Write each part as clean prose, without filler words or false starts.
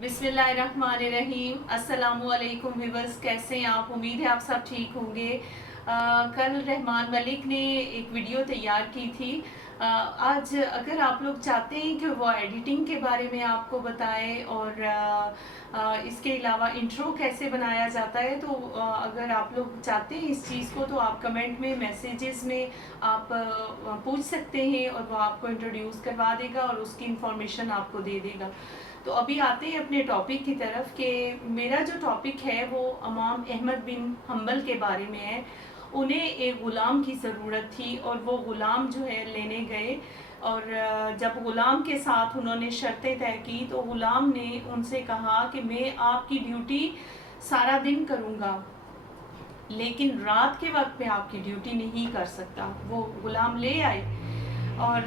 बिस्मिल्लाहिर्रहमानिर्रहीम। अस्सलामुअलैकुम व्यूअर्स, कैसे हैं आप? उम्मीद है आप सब ठीक होंगे। कल रहमान मलिक ने एक वीडियो तैयार की थी। आज अगर आप लोग चाहते हैं कि वो एडिटिंग के बारे में आपको बताएं और इसके अलावा इंट्रो कैसे बनाया जाता है, तो अगर आप लोग चाहते हैं इस चीज़ को, तो आप कमेंट में, मैसेजेस में आप पूछ सकते हैं और वो आपको इंट्रोड्यूस करवा देगा और उसकी इंफॉर्मेशन आपको दे देगा। तो अभी आते हैं अपने टॉपिक की तरफ कि मेरा जो टॉपिक है वो इमाम अहमद बिन हम्बल के बारे में है। उन्हें एक ग़ुलाम की ज़रूरत थी और वो ग़ुलाम जो है लेने गए, और जब ग़ुलाम के साथ उन्होंने शर्तें तय की तो ग़ुलाम ने उनसे कहा कि मैं आपकी ड्यूटी सारा दिन करूँगा, लेकिन रात के वक्त में आपकी ड्यूटी नहीं कर सकता। वो ग़ुलाम ले आए और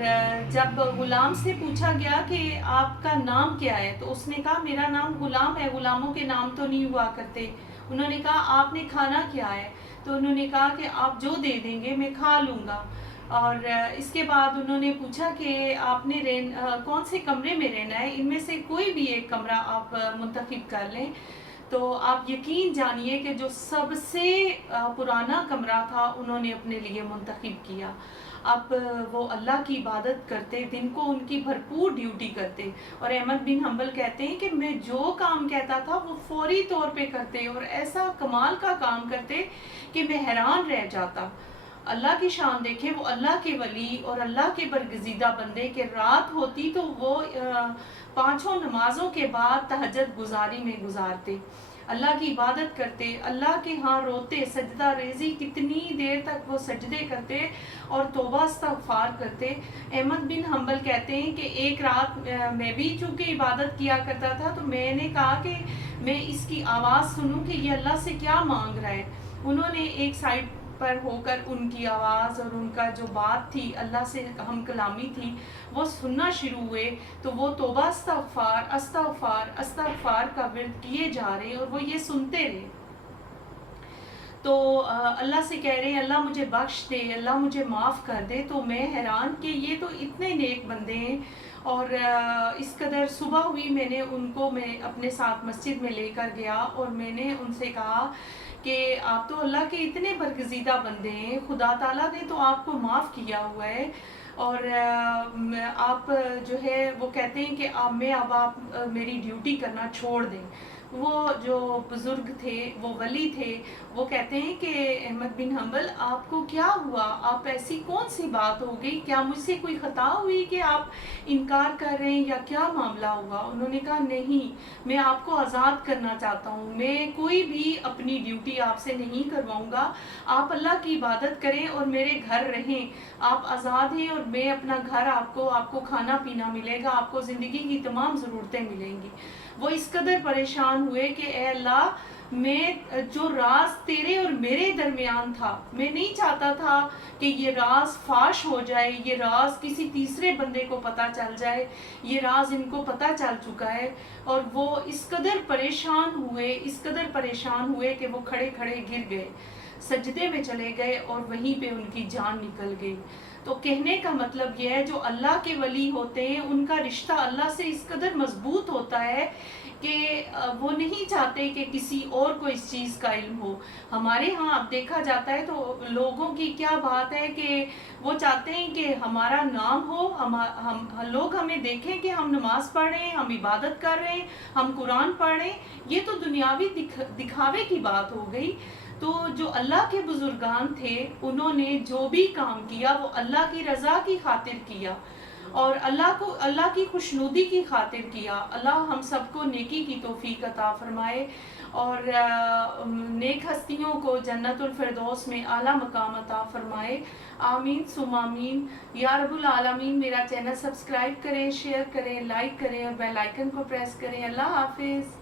जब ग़ुलाम से पूछा गया कि आपका नाम क्या है, तो उसने कहा मेरा नाम ग़ुलाम है, ग़ुलामों के नाम तो नहीं हुआ करते। उन्होंने कहा आपने खाना क्या है? तो उन्होंने कहा कि आप जो दे देंगे मैं खा लूँगा। और इसके बाद उन्होंने पूछा कि आपने कौन से कमरे में रहना है, इनमें से कोई भी एक कमरा आप मुंतखब कर लें। तो आप यकीन जानिए कि जो सबसे पुराना कमरा था उन्होंने अपने लिए मुंतखब किया। अब वो अल्लाह की इबादत करते, दिन को उनकी भरपूर ड्यूटी करते, और अहमद बिन हम्बल कहते हैं कि मैं जो काम कहता था वो फौरी तौर पे करते और ऐसा कमाल का काम करते कि मैं हैरान रह जाता। अल्लाह की शान देखें, वो अल्लाह के वली और अल्लाह के बरगज़ीदा बंदे के रात होती तो वो पांचों नमाजों के बाद तहज्जुद गुजारी में गुजारते, अल्लाह की इबादत करते, अल्लाह के यहाँ रोते, सजदा रेजी कितनी देर तक वो सजदे करते और तौबा इस्तग़फ़ार करते। अहमद बिन हम्बल कहते हैं कि एक रात मैं भी चूँकि इबादत किया करता था, तो मैंने कहा कि मैं इसकी आवाज़ सुनूं कि ये अल्लाह से क्या मांग रहा है। उन्होंने एक साइड पर होकर उनकी आवाज़ और उनका जो बात थी, अल्लाह से हम कलामी थी, वो सुनना शुरू हुए। तो वो तौबा इस्तग़फ़ार अस्तग़फ़ार अस्तग़फ़ार का विर्द किए जा रहे और वो ये सुनते रहे। तो अल्लाह से कह रहे हैं अल्लाह मुझे बख्श दे, अल्लाह मुझे माफ़ कर दे। तो मैं हैरान कि ये तो इतने नेक बंदे हैं। और इस कदर सुबह हुई, मैं अपने साथ मस्जिद में लेकर गया और मैंने उनसे कहा कि आप तो अल्लाह के इतने बरगज़ीदा बंदे हैं, खुदा ताला ने तो आपको माफ़ किया हुआ है, और आप जो है वो कहते हैं कि अब आप मेरी ड्यूटी करना छोड़ दें। वो जो बुज़ुर्ग थे, वो वली थे, वो कहते हैं कि अहमद बिन हम्बल आपको क्या हुआ? आप ऐसी कौन सी बात हो गई? क्या मुझसे कोई ख़ता हुई कि आप इनकार कर रहे हैं, या क्या मामला हुआ? उन्होंने कहा नहीं, मैं आपको आज़ाद करना चाहता हूँ, मैं कोई भी अपनी ड्यूटी आपसे नहीं करवाऊँगा। आप अल्लाह की इबादत करें और मेरे घर रहें, आप आज़ाद हैं और मैं अपना घर, आपको खाना पीना मिलेगा, आपको ज़िंदगी की तमाम ज़रूरतें मिलेंगी। वो इस कदर परेशान हुए कि ए अल्लाह, मैं जो राज तेरे और मेरे दरमियान था, मैं नहीं चाहता था कि ये राज फाश हो जाए, ये राज किसी तीसरे बंदे को पता चल जाए, ये राज इनको पता चल चुका है। और वो इस कदर परेशान हुए कि वो खड़े खड़े गिर गए, सजदे में चले गए और वहीं पे उनकी जान निकल गई। तो कहने का मतलब यह है, जो अल्लाह के वली होते हैं उनका रिश्ता अल्लाह से इस कदर मजबूत होता है कि वो नहीं चाहते कि किसी और को इस चीज़ का इल्म हो। हमारे यहाँ अब देखा जाता है तो लोगों की क्या बात है कि वो चाहते हैं कि हमारा नाम हो, हम लोग हमें देखें कि हम नमाज पढ़ रहे हैं, हम इबादत कर रहे हैं, हम कुरान पढ़ रहे हैं। ये तो दुनियावी दिखावे की बात हो गई। तो जो अल्लाह के बुजुर्गान थे, उन्होंने जो भी काम किया वो अल्लाह की रज़ा की खातिर किया और अल्लाह की खुशनुदी की खातिर किया। अल्लाह हम सबको नेकी की तौफीक अता फरमाए और नेक हस्तियों को जन्नतुल फिरदौस में आला मकाम अता फरमाए। आमीन सुम आमीन या रब्बुल आलमीन। मेरा चैनल सब्सक्राइब करें, शेयर करें, लाइक करें और बेल आइकन को प्रेस करें। अल्लाह हाफिज़।